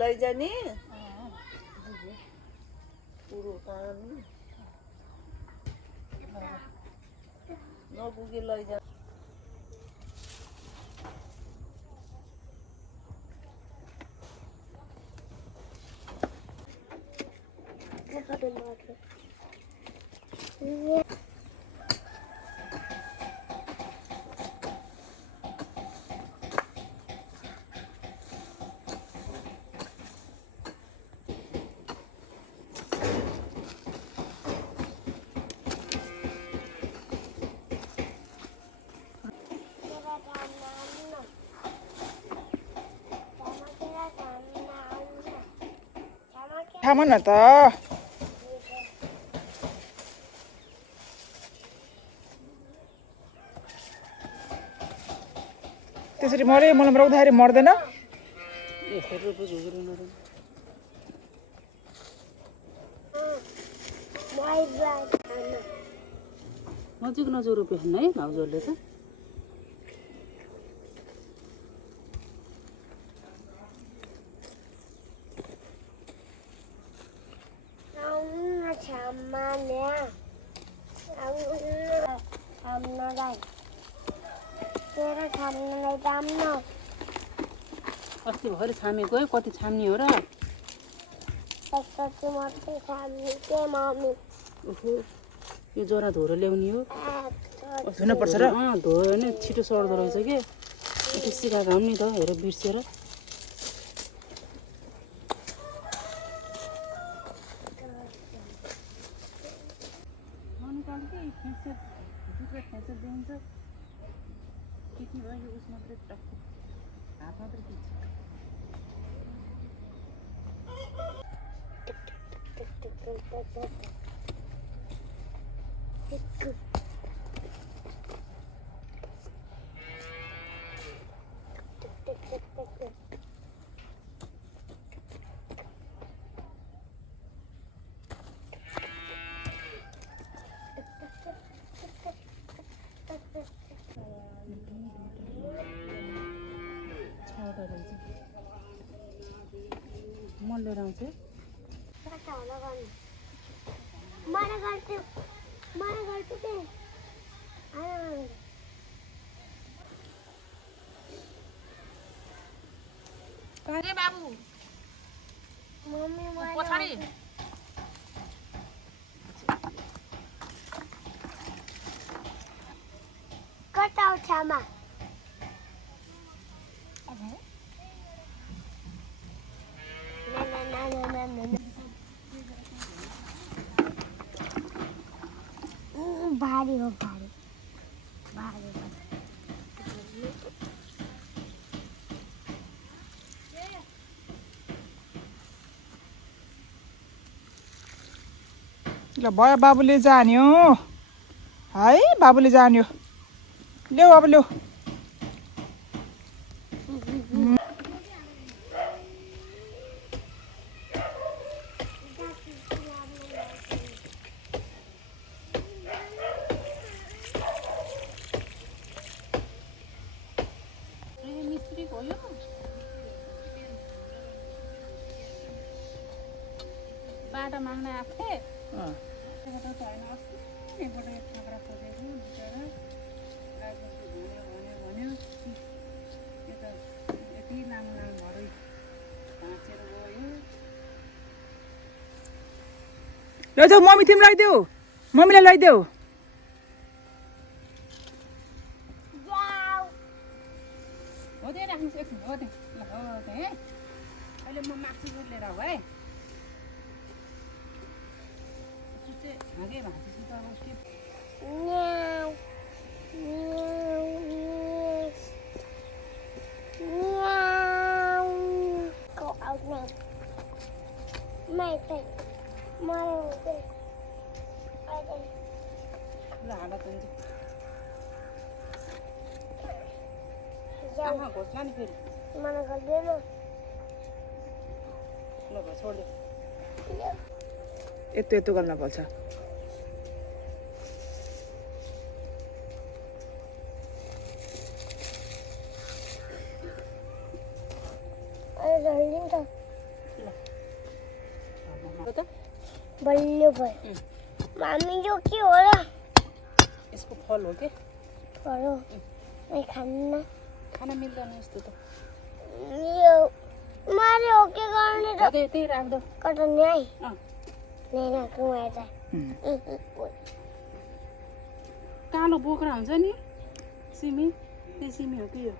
लैजाने पुरो पानी नपुगे लैजा थामा न त त्यसरी मरे मलम राख्दाखेरि मर्दैन नजिक नजिक रोप्यो है भाउजूहरूले त अस्ति भर्खर छामेको है कति छाम्ने हो र यो जरा धोएर ल्याउने हो धुनुपर्छ र धोयो भने छिटो सर्दो रहेछ कि एकछिन सिकाएको नि त हेर बिर्सेर म लिएर आउँछु बाबु पछाडि कटाउ छामा भारी हो भारी भारी ल भयो बाबुले जान्यो है बाबुले जान्यो ल्याऊ अब ल्याऊ बाटो माग्न आएको थिएँ लैजाऊ मम्मी तिमी लैदेऊ मम्मीलाई लैदेऊ अहिले म माक्छु लिएर आऊ है आगे भाँचिसित अब उसके घोषणा नि फेरि मलाई गर्दैन ल छोड दे यत्रो यत्रो गर्न पर्छ हो त बलियो भयो मामी यो के हो र यसको फल हो के परो मैं खान्न खाना मिल्दैन यस्तो त यो मारे हो के गर्ने त त्यही राख्दो कटाउने है अँ नेना कुमार कालो बोक्रा हुन्छ नि सिमी त्यो सिमी हो कि यो